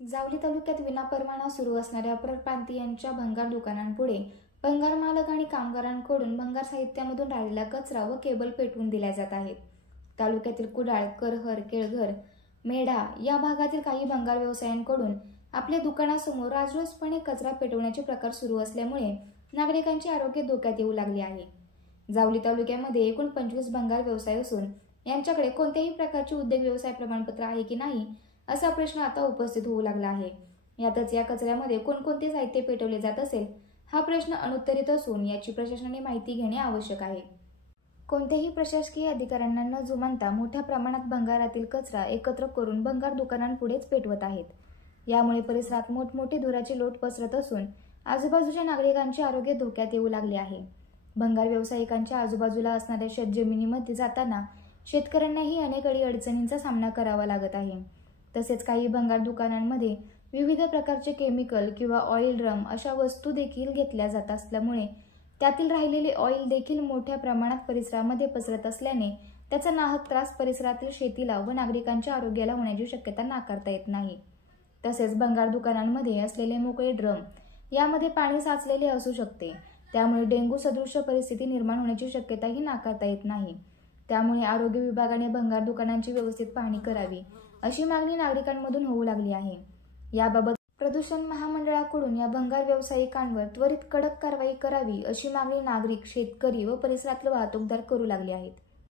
जावली तालुक्यात विनापरवाना सुरू असणाऱ्या परप्रांतीयांच्या भंगार दुकानांपुढे भंगार मालक आणि कामगारांकडून भंगार साहित्यामधून राहिलेला कचरा व केबल पेटवून दिल्या जात आहेत। तालुक्यातील कुडाळ, करहर, केळघर, मेढा या भागातील काही भंगार व्यवसायांकडून आपल्या दुकानासमोर राजरोसपणे कचरा पेटवण्याचे प्रकार सुरू असल्यामुळे नागरिकांचे आरोग्य धोक्यात येऊ लागले आहे। जावली तालुक्यामध्ये एकूण 25 भंगार व्यवसाय असून यांच्याकडे कोणत्याही प्रकारचे उद्योग व्यवसाय प्रमाणपत्र आहे की नाही असा प्रश्न आता उपस्थित होऊ लागला आहे। यातच या कचऱ्यामध्ये कोणकोणते साहित्य पेटवले जात असेल हा प्रश्न अनुत्तरित असून याची प्रशासनाने माहिती घेणे आवश्यक आहे। कोणत्याही प्रशासकीय अधिकाऱ्यांना न जुमानता मोठ्या प्रमाणात भंगारातील कचरा एकत्र करून भंगार दुकानांपुढेच पेटवत आहेत। यामुळे परिसरात मोठमोठे धुराचे लोट पसरत असून आजूबाजूच्या नागरिकांचे आरोग्य धोक्यात येऊ लागले आहे। भंगार व्यावसायिकांच्या आजूबाजूला असणाऱ्या शेतजमिनीमध्ये जाताना शेतकऱ्यांनाही अनेक अडचणींचा सामना करावा लागत आहे। तसेच काही भंगार दुकानांमध्ये विविध प्रकारचे केमिकल किंवा ऑइल ड्रम अशा वस्तू देखील घेतल्या जात असल्यामुळे त्यातील राहिलेले ऑइल देखील मोठ्या प्रमाणात परिसरामध्ये पसरत असल्याने त्याचा नाहक त्रास परिसरातील शेतीला व नागरिकांच्या आरोग्याला होण्याची शक्यता नाकारता येत नाही। तसेच भंगार दुकानांमध्ये असलेले मोकळे ड्रम यामध्ये पाणी साचलेले असू शकते, त्यामुळे डेंग्यू सदृश परिस्थिती निर्माण होण्याची शक्यताही नाकारता येत नाही। त्यामुळे आरोग्य विभागाने भंगार दुकानांची व्यवस्थित पाहणी करावी अशी मागणी नागरिकांमधून होऊ लागली आहे। याबाबत प्रदूषण महामंडळाकडून या भंगार व्यावसायिकांवर त्वरित कडक कारवाई करावी अशी मागणी नागरिक, शेतकरी व परिसरातील वाहतूकदार करू लागले आहेत।